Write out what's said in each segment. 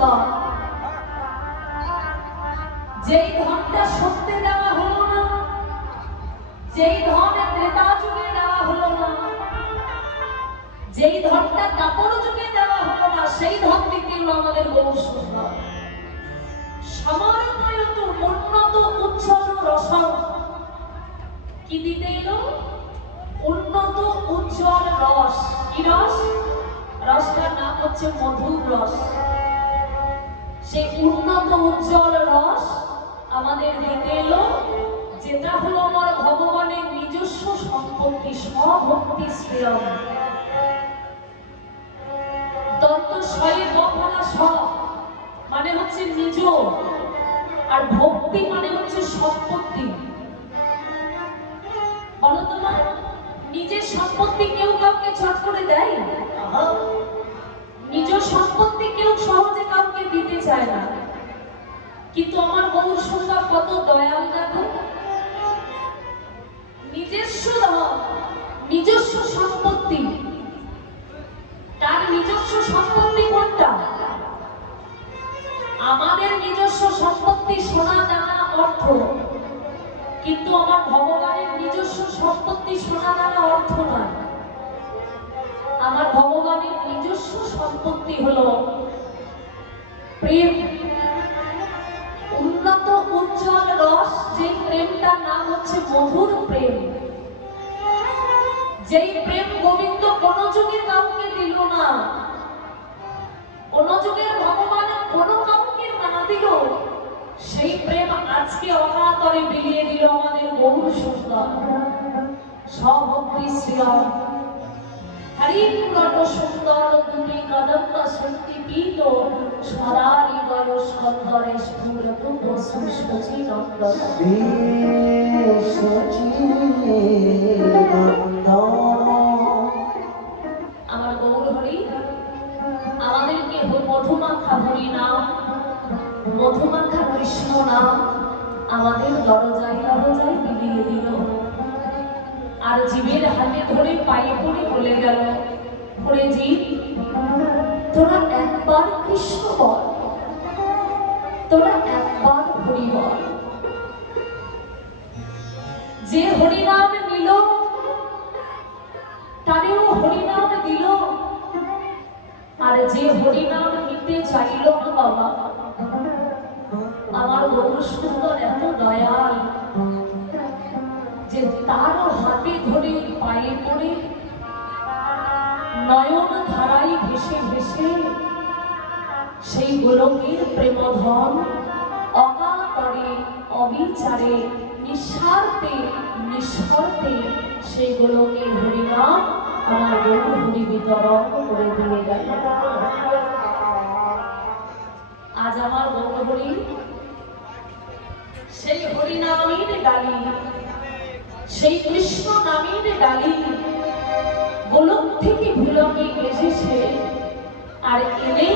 সুন্দর। যেই ধনটা সত্যে দেওয়া হলো না, যেই ধন ত্রেতা যুগে দেওয়া হলো না, যেই ধনটা কাপড় যুগে দেওয়া হলো না, সেই ধন দিতে হলো আমাদের গৌর সুন্দর। সমারোহয়ত উন্নত উজ্জ্বল রসন, কি দিতে এলো? উন্নত উজ্জ্বল রস। কি রস? রসটার নাম হচ্ছে মধুর রস। সেই উন্নত উজ্জ্বল রস আমাদের দিতে এলো, যেটা হলো আমার ভগবানের নিজস্ব সম্পত্তি, স্বভক্তি শ্রেয়। দন্ত স্বয়ে বলা স মানে হচ্ছে নিজ, আর ভক্তি মানে হচ্ছে সম্পত্তি। বলো তোমার নিজের সম্পত্তি কেউ কাউকে ছট করে দেয়? নিজ সম্পত্তি কেউ সহজে কাউকে দিতে চায় না, কিন্তু আমার গৌর সুন্দর কত দয়াল দেখো। নিজস্ব ধন, নিজস্ব সম্পত্তি। তার নিজস্ব সম্পত্তি কোনটা? আমাদের নিজস্ব সম্পত্তি সোনা দানা অর্থ, কিন্তু আমার ভগবানের নিজস্ব সম্পত্তি সোনা দানা অর্থ নয়। আমার ভগবানের নিজস্ব সম্পত্তি হলো প্রেম, উন্নত উজ্জ্বল রস। যে প্রেমটার নাম হচ্ছে মধুর প্রেম। যেই প্রেম গোবিন্দ কোন যুগে কাউকে দিল না, কোন যুগের ভগবান কোন কাউকে না দিল, সেই প্রেম আজকে অকাতরে বিলিয়ে দিল আমাদের গৌর সুন্দর স্বভক্তি শ্রীরাম। হরিপুরট সুন্দর দুটি কদম্ব শক্তিপীঠ, সদারি গয় স্কন্দরে স্ফুরত সুশচি নন্দন। আমার গৌর হরি আমাদেরকে মধুমাখা হরি নাম, মধুমাখা কৃষ্ণ নাম আমাদের দরজায় দরজায় বিলিয়ে দিল। আর জীবের হাতে ধরে পায়ে পড়ে বলে গেল, ওরে জীব, তোরা একবার কৃষ্ণ বল, তোরা একবার হরি বল। যে হরিনাম নিল তারেও হরিনাম দিল, আর যে হরিনাম নিতে চাইল না বাবা, আমার গৌর সুন্দর এত দয়াল যে তার হাতে ধরে পায়ে পড়ে নয়ন ধারায় ভেসে ভেসে সেই গোলকের প্রেমধন অকাতরে অবিচারে নিঃস্বার্থে নিঃস্বার্থে সেই গোলকের হরিনাম আমার গৌর হরি বিতরণ করে দিয়ে গেল। আজ আমার গৌর হরি সেই হরিনামের ডালি, সেই কৃষ্ণ নামের ডালি গোলক থেকে ভুলকে এসেছে, আর এনে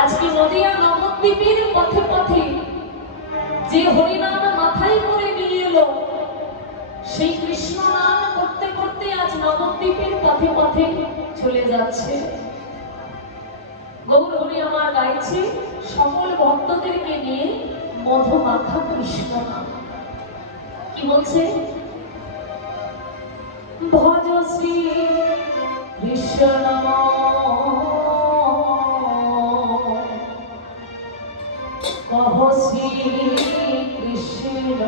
আজকে নদিয়া নবদ্বীপের পথে পথে যে হরিনাম মাথায় করে নিয়ে এলো, সেই কৃষ্ণ নাম করতে করতে আজ নবদ্বীপের পথে পথে চলে যাচ্ছে। গৌর হরি আমার গাইছে সকল ভক্তদেরকে নিয়ে মধুমাখা কৃষ্ণ নাম। কি বলছে? ভজ শ্রী কৃষ্ণ, কহ শ্রী কৃষ্ণ,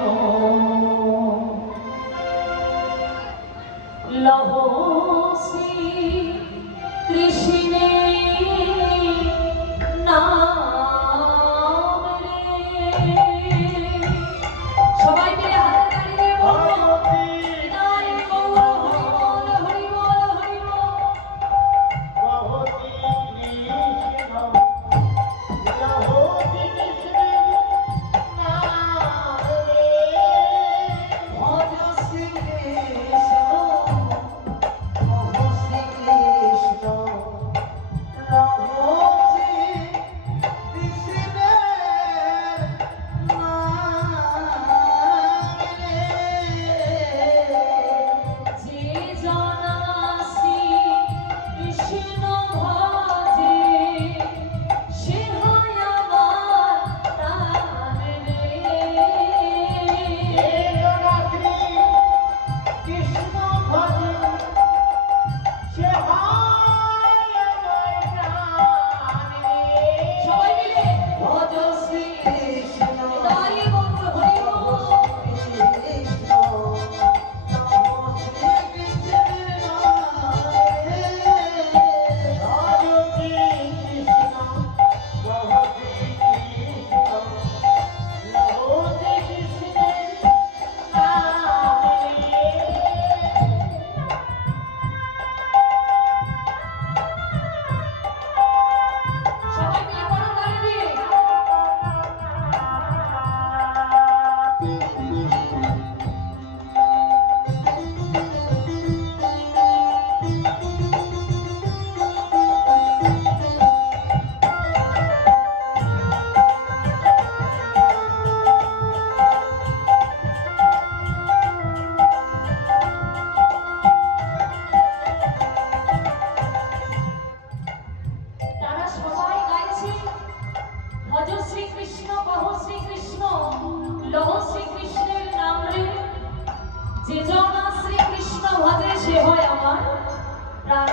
লহ শ্রী কৃষ্ণে নাম রে। সবাই মিলে হাতে তালি দিয়ে বলবো,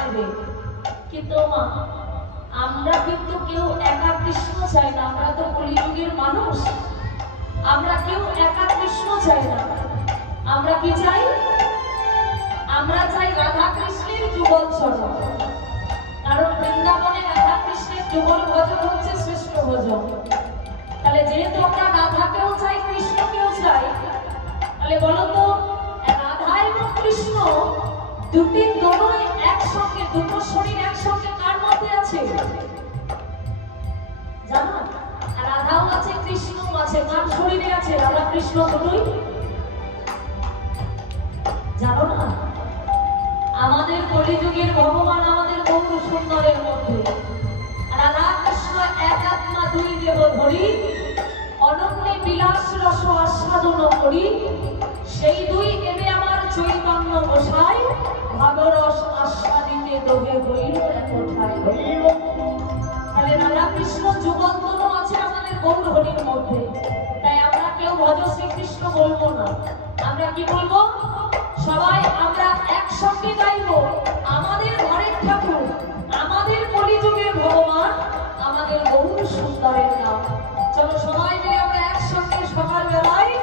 থাকবে। কিন্তু মা, আমরা কিন্তু কেউ একা কৃষ্ণ চাই না। আমরা তো কলিযুগের মানুষ, আমরা কেউ একা কৃষ্ণ চাই না। আমরা কি চাই? আমরা চাই রাধা কৃষ্ণের যুগল চরণ। কারণ বৃন্দাবনে রাধা কৃষ্ণের যুগল ভজন হচ্ছে শ্রেষ্ঠ ভজন। তাহলে যেহেতু আমরা রাধাকেও চাই, কৃষ্ণকেও চাই, তাহলে বলো তো রাধা এবং কৃষ্ণ দুটি দোনোই একসঙ্গে, দুটো শরীর একসঙ্গে কার মধ্যে আছে জানো? রাধাও আছে, কৃষ্ণও আছে। কার শরীরে আছে? রাধা কৃষ্ণ দুটোই। জানো না? আমাদের কলিযুগের ভগবান আমাদের গৌর সুন্দরের মধ্যে রাধা কৃষ্ণ এক আত্মা দুই দেব ধরি, অনন্যে বিলাস রস আস্বাদন করি। সেই দুই এনে আমার চৈতন্য গোসাই, ভাবরস আস্বাদিতে দোহে হইল এক ঠাই। তাহলে রাধা কৃষ্ণ যুগন্তর আছে আমাদের গৌর হরির মধ্যে। তাই আমরা কেউ ভজ শ্রীকৃষ্ণ বলবো না। আমরা কি বলবো? সবাই আমরা একসঙ্গে গাইবো আমাদের ঘরের ঠাকুর, আমাদের কলিযুগের ভগবান, আমাদের গৌর সুন্দরের নাম। চলো সবাই মিলে আমরা একসঙ্গে সকালবেলায়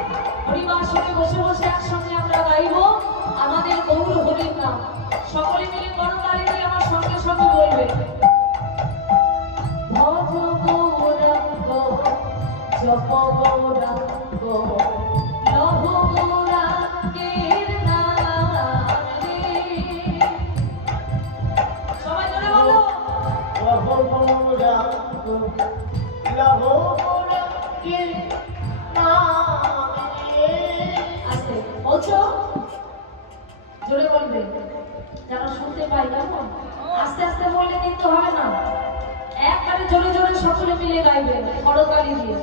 হরিবাসনে বসে বসে একসঙ্গে আমরা গাইবো আমাদের গৌর হরির নাম। সকলে মিলে করতালি দিয়ে আমার সঙ্গে সঙ্গে বলবে, ভজ গৌরাঙ্গ জপ গৌরাঙ্গ লভ গৌরাঙ্গের নাম রে। সবাই জোরে বলো, লভ গৌরাঙ্গ লভ গৌরাঙ্গের নাম রে। আস্তে বলছো, জোরে বলবে যেন শুনতে পাই। কেমন আস্তে আস্তে বললে কিন্তু হবে না, একবারে জোরে জোরে সকলে মিলে গাইবে করতালি দিয়ে।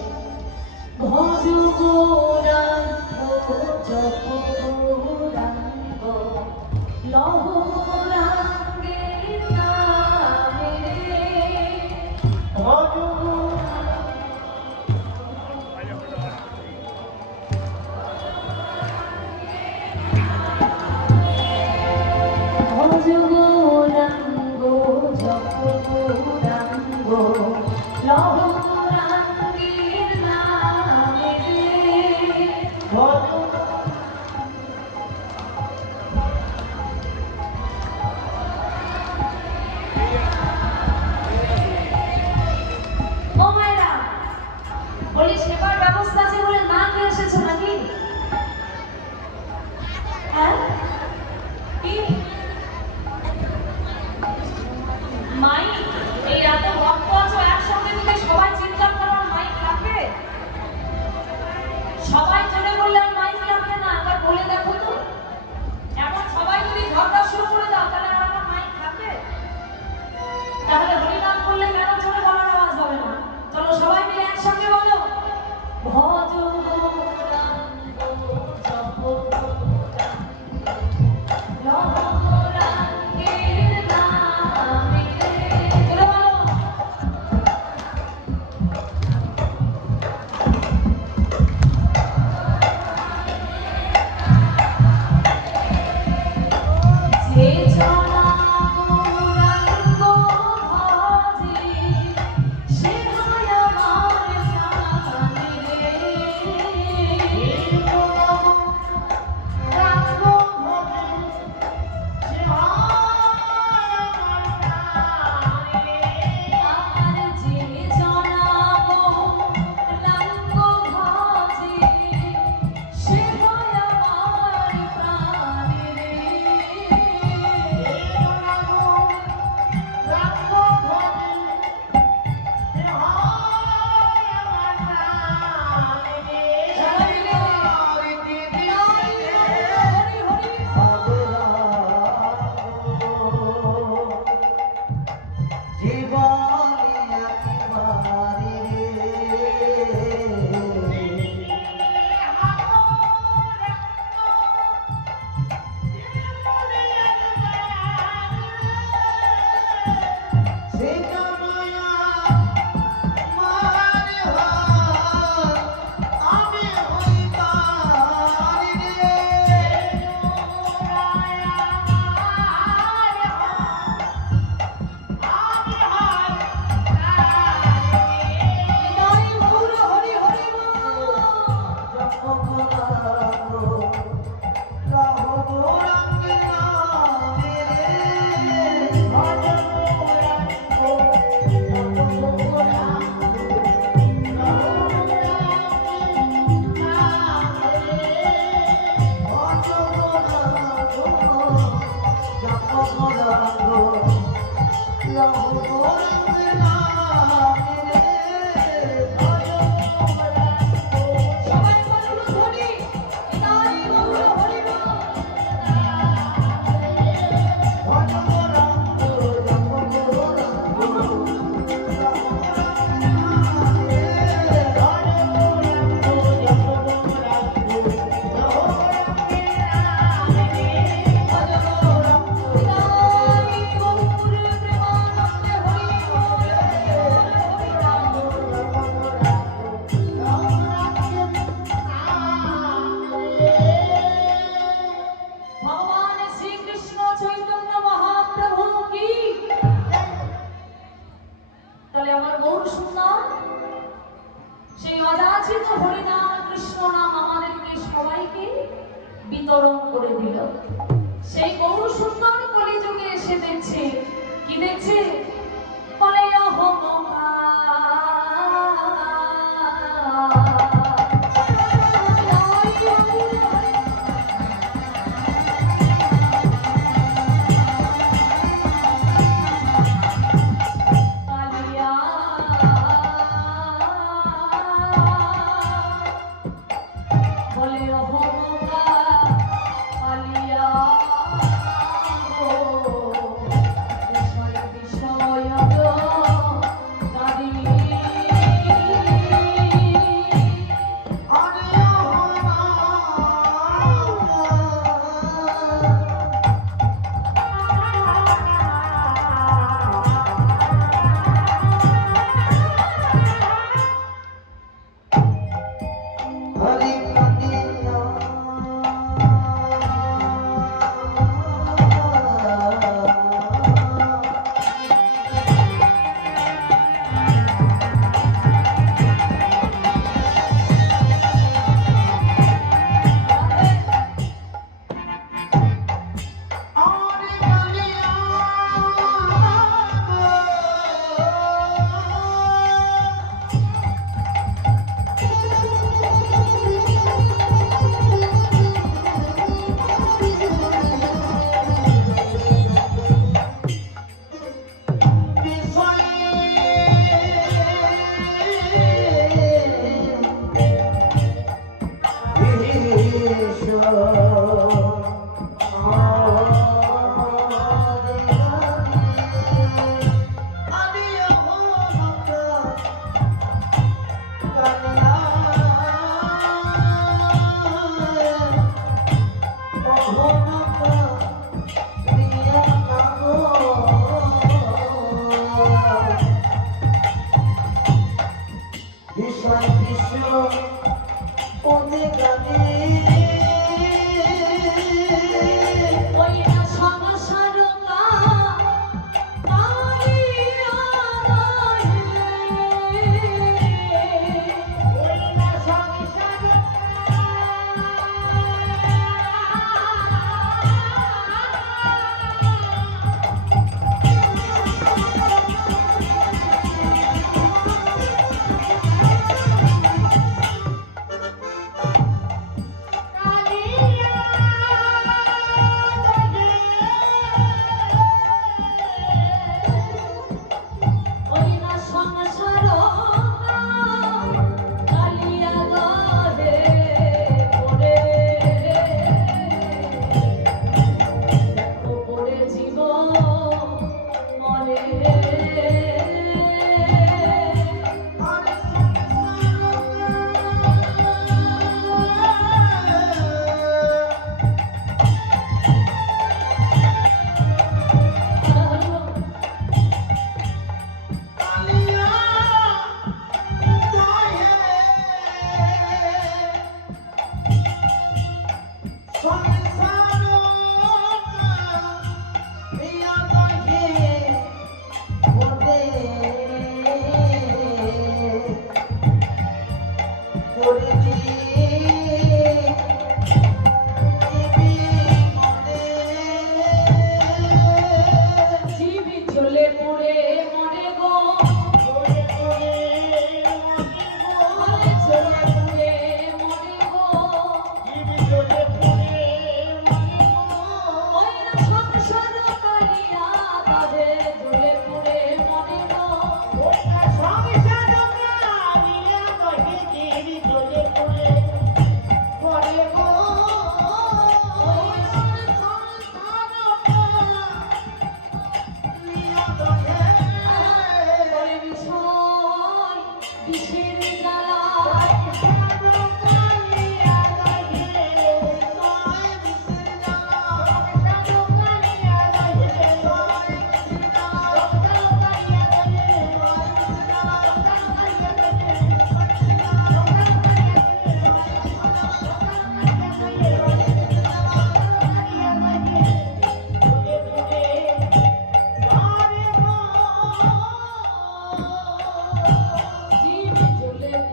ভজ গৌরাঙ্গ জপ গৌরাঙ্গ লভ গৌরাঙ্গের নাম রে। ভজ ভজ গৌরাঙ্গ জপ গৌরাঙ্গ লভ গৌরাঙ্গের নাম রে। ভজ অযাচিত হরিনাম কৃষ্ণ নাম আমাদেরকে সবাইকে বিতরণ করে দিল। সেই গৌর সুন্দর কলিযুগে এসে দেখছে কি দেখছে, বলে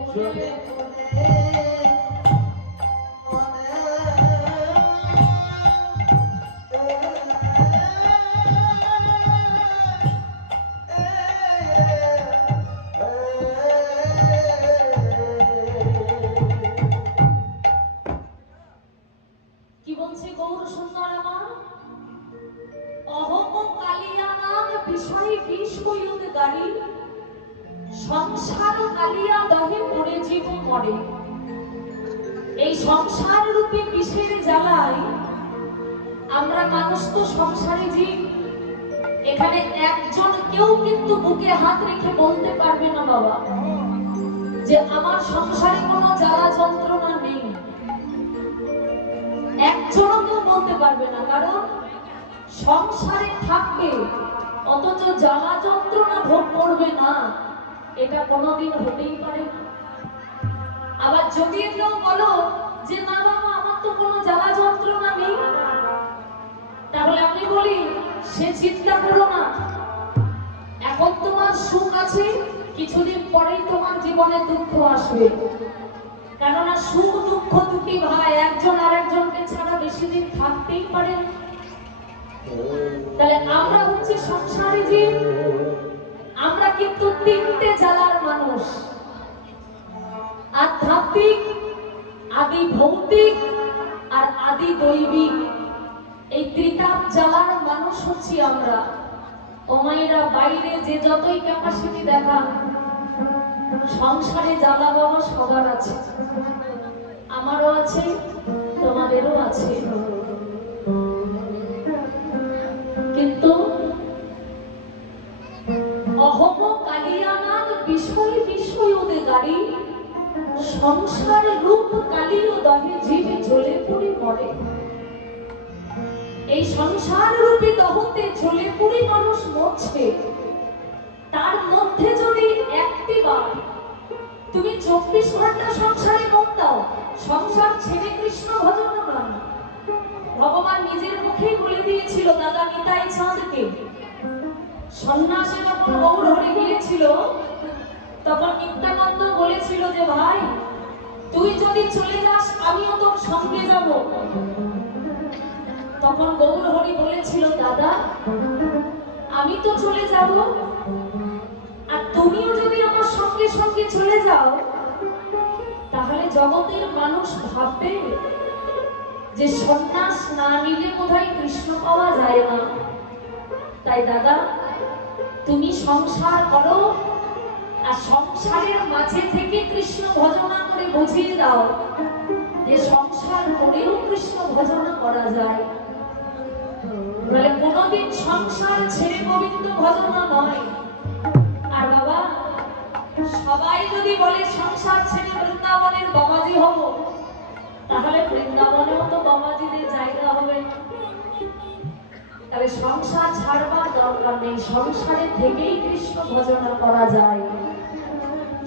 চলে কালিয়া দহে পড়ে জীবন মরে। এই সংসার রূপী বিষের জ্বালায় আমরা মানুষ তো সংসারে জীব। এখানে একজন কেউ কিন্তু বুকে হাত রেখে বলতে পারবে না বাবা যে আমার সংসারে কোনো জ্বালা যন্ত্রণা নেই। একজনও কেউ বলতে পারবে না, কারণ সংসারে থাকবে অথচ জ্বালা যন্ত্রণা ভোগ করবে না, এটা কোনোদিন হতেই পারে না। আবার যদি কেউ বলো যে না বাবা আমার তো কোনো জ্বালা যন্ত্রণা নেই, তাহলে আমি বলি সে চিন্তা করো না, এখন তোমার সুখ আছে, কিছুদিন পরেই তোমার জীবনে দুঃখ আসবে। কেননা সুখ দুঃখ দুটি ভাই, একজন আরেকজনকে ছাড়া বেশি দিন থাকতেই পারে না। তাহলে আমরা হচ্ছে সংসারী জীব, আমরা কিন্তু তিনটে জ্বালার মানুষ, আধ্যাত্মিক, আদি ভৌতিক আর আদি দৈবিক। এই ত্রিতাপ জ্বালার মানুষ হচ্ছি আমরা। ওমাইরা বাইরে যে যতই ক্যাপাসিটি দেখা, সংসারে জ্বালা বাবা সবার আছে, আমারও আছে, তোমাদেরও আছে। কিন্তু অহম কালিয়ানাগ বিষয় বিষয় ওদের গাড়ি, সংসার রূপ কালিও দহে জীবে জ্বলে পড়ে মরে। এই সংসার রূপী দহতে জ্বলে পুড়ে মানুষ মরছে। তার মধ্যে যদি একটিবার তুমি 24 ঘন্টা সংসারে মন দাও, সংসার ছেড়ে কৃষ্ণ ভজন নাম, ভগবান নিজের মুখেই বলে দিয়েছিল দাদা নিতাই চাঁদকে। সন্ন্যাসে যখন গৌর হরে গিয়েছিল তখন নিত্যানন্দ বলেছিল যে ভাই তুই যদি চলে যাস আমিও তোর সঙ্গে যাব। তখন গৌর হরি বলেছিল দাদা আমি তো চলে যাব, আর তুমিও যদি আমার সঙ্গে সঙ্গে চলে যাও তাহলে জগতের মানুষ ভাববে যে সন্ন্যাস না নিলে বোধহয় কৃষ্ণ পাওয়া যায় না। তাই দাদা তুমি সংসার করো, আর সংসারের মাঝে থেকে কৃষ্ণ ভজনা করে বুঝিয়ে দাও যে সংসার করেও কৃষ্ণ ভজনা করা যায়। বলে কোনদিন সংসার ছেড়ে গোবিন্দ ভজনা নয়। আর বাবা সবাই যদি বলে সংসার ছেড়ে বৃন্দাবনের বাবাজি হব, তাহলে বৃন্দাবনেও তো বাবাজিদের জায়গা হবে। তাহলে সংসার ছাড়বার দরকার নেই, সংসারে থেকেই কৃষ্ণ ভজনা করা যায়।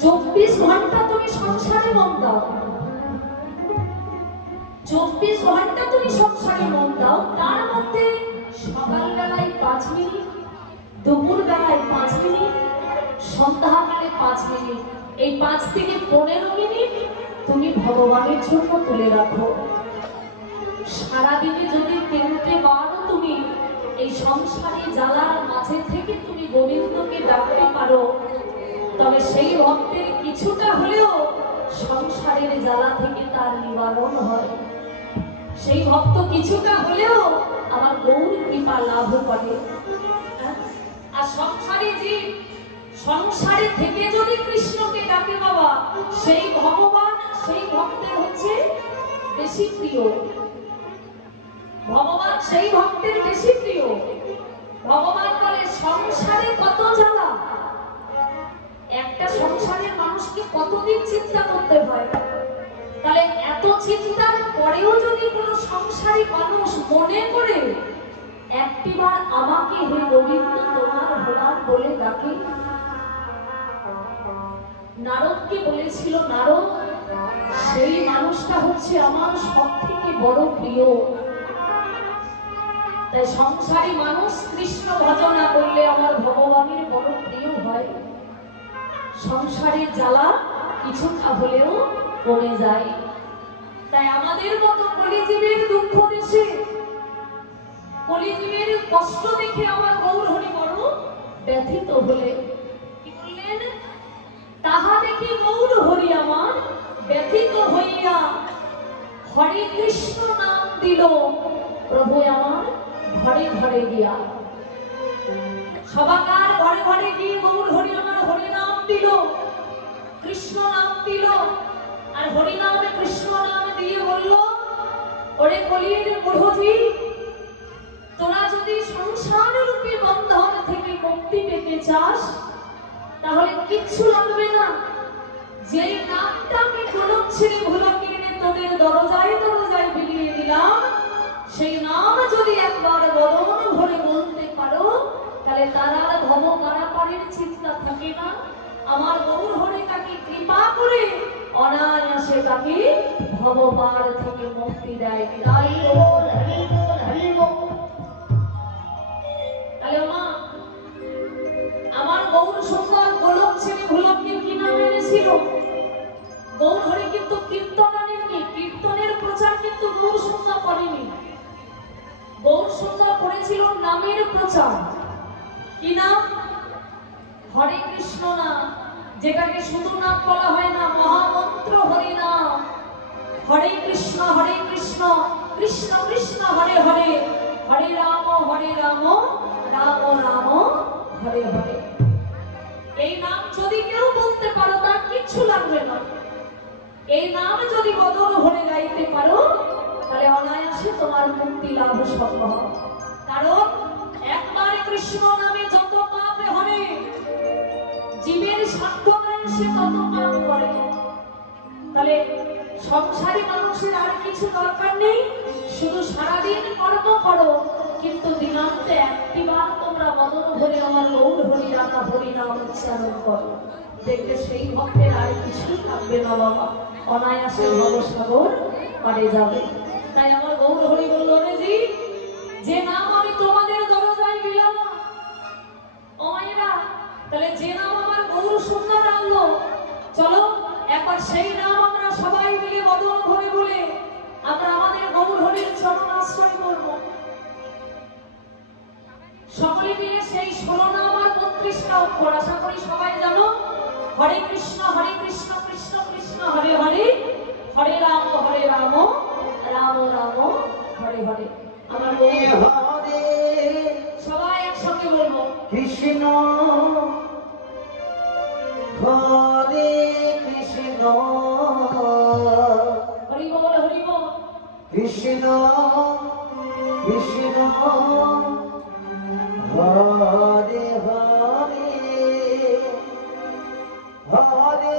24 ঘন্টা তুমি সংসারে মন দাও, 24 ঘন্টা তুমি সংসারে মন দাও। তার মধ্যে সকালবেলায় 5 মিনিট, দুপুর বেলায় 5 মিনিট, সন্ধ্যাকালে 5 মিনিট, এই 5 থেকে 15 মিনিট তুমি ভগবানের জন্য তুলে রাখো। সারাদিনে যদি 3টে বারও তুমি এই সংসারে জ্বালার মাঝে থেকে তুমি গোবিন্দকে ডাকতে পারো, তবে সেই ভক্তের কিছুটা হলেও সংসারের জ্বালা থেকে তার নিবারণ হয়। সেই ভক্ত কিছুটা হলেও আমার গৌর কৃপা লাভ করে। আর সংসারে যে সংসারে থেকে যদি কৃষ্ণকে ডাকে বাবা, সেই ভগবান সেই ভক্তের হচ্ছে বেশি প্রিয়। ভগবান সেই ভক্তের বেশি প্রিয়। ভগবান বলে সংসারে কত জ্বালা, একটা সংসারের মানুষকে কতদিন চিন্তা করতে হয়। তাহলে এত চিন্তার পরেও যদি কোনো সংসারী মানুষ মনে করে একটিবার আমাকে হে গোবিন্দ তোমার হলাম বলে ডাকে। নারদকে বলেছিল নারদ সেই মানুষটা হচ্ছে আমার সব থেকে বড় প্রিয়। তাই সংসারী মানুষ কৃষ্ণ ভজনা করলে আমার ভগবানের বড় প্রিয় হয়। সংসারের জ্বালা কিছুটা হলেও কমে যায়। তাই আমাদের মতো কলিজীবের দুঃখ দেশে, কলিজীবের কষ্ট দেখে আমার গৌর হরি বড় ব্যথিত হলে কি বললেন, তাহা দেখি গৌর হরি আমার ব্যথিত হইয়া হরে কৃষ্ণ নাম দিল প্রভু আমার ঘরে ঘরে গিয়া। সবাকার ঘরে ঘরে গিয়ে গৌর হরি আমার হরি নাম দিল। কৃষ্ণ নাম দিল আর হরি নামে কৃষ্ণ নাম দিয়ে বলল, ওরে কলির বুড়োজি, তোরা যদি সংসার রূপী বন্ধন থেকে মুক্তি পেতে চাস তাহলে কিচ্ছু লাগবে না। যে নামটা আমি গোলক ছেড়ে ভুলকে এনে তোদের দরজায় দরজায় বিলিয়ে দিলাম, সেই নাম যদি একবার বদন ভরে বলতে পারো তাহলে তারা ভব পারাপারের চিন্তা থাকে না। আমার গৌর হরে তাকে কৃপা করে অনায়াসে তাকে ভবপার থেকে মুক্তি দেয়। তাই বল হরি বল হরি বল। তাহলে মা, আমার গৌর সুন্দর গোলক ছেড়ে ভুলকে কি নাম এনেছিল? গৌর হরে কিন্তু কীর্তন আনেননি, কীর্তনের প্রচার কিন্তু গৌর সুন্দর করেনি। গৌর সুন্দর করেছিল নামের প্রচার। কি নাম? হরে কৃষ্ণ নাম, যেটাকে শুধু নাম বলা হয় না, মহামন্ত্র হরি নাম। হরে কৃষ্ণ কৃষ্ণ কৃষ্ণ হরে হরে, হরে রাম রাম রাম হরে হরে। এই নাম যদি কেউ বলতে পারো তার কিচ্ছু লাগবে না। এই নাম যদি বদন ভরে গাইতে পারো তাহলে অনায়াসে তোমার মুক্তি লাভ সম্ভব। কারণ একবার কৃষ্ণ নামে যত পাপ হবে, জীবের সাধ্য নাই সে তত পাপ করে। তাহলে সংসারী মানুষের আর কিছু দরকার নেই, শুধু সারাদিন কর্ম করো, কিন্তু দিনান্তে একটিবার তোমরা বদন ভরে আমার গৌর হরি রাধা হরি নাম উচ্চারণ করো, দেখবে সেই ভক্তের আর কিছুই থাকবে না বাবা, অনায়াসে ভবসাগর পারে যাবে। তাই আমার গৌর হরি বলল, রে জি, যে নাম আমি তোমাদের দরজায় দিলাম ও মায়েরা, তাহলে যে নাম আমার গৌর সুন্দর আনলো, চলো একবার সেই নাম আমরা সবাই মিলে বদন ভরে বলে আমরা আমাদের গৌর হরির চরণ আশ্রয় করব। সকলে মিলে সেই 16 নাম আর 32টা অক্ষর, আশা করি সবাই জানো। হরে কৃষ্ণ কৃষ্ণ কৃষ্ণ হরে হরে, হরে রাম রাম রাম হরে হরে। আমার গৌর হরে সবাই একসঙ্গে বলবো, কৃষ্ণ হরে কৃষ্ণ হরি বল কৃষ্ণ কৃষ্ণ হরে হরে, হরে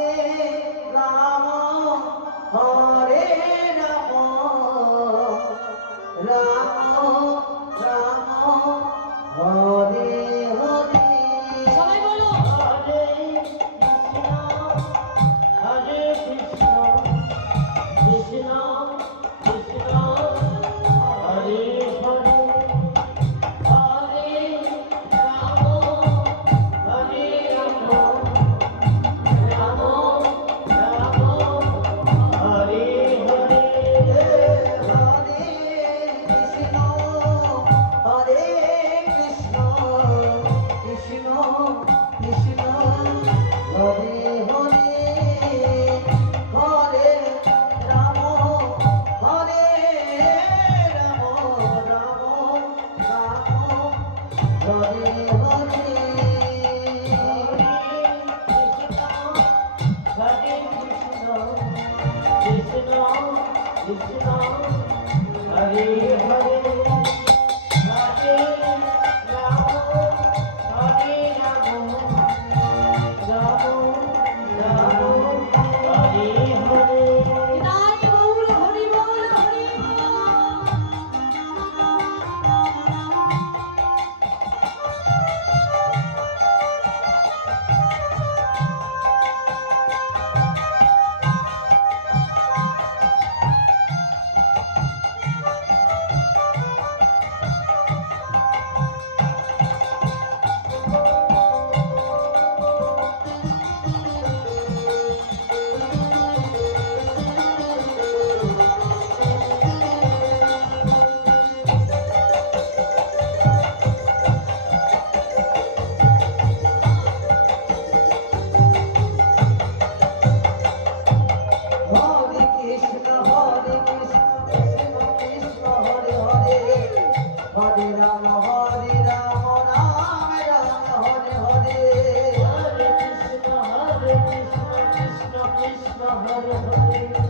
রাম হরে রাম, রাম রাম হরে হরে। সবাই বলো, হরে কৃষ্ণ কৃষ্ণ কৃষ্ণ হরে হরে, হরে রাম হরে রাম, রাম রাম হরে হরে। হরে কৃষ্ণ হরে কৃষ্ণ কৃষ্ণ কৃষ্ণ হরে হরে, হরে রাম হরে রাম, রাম রাম হরে হরে। হরে কৃষ্ণ কৃষ্ণ কৃষ্ণ হরে হরে, হরে রাম হরে রাম, রাম রাম হরে হরে। বিদায় গৌর হরি বল হরি বল। হরে হরে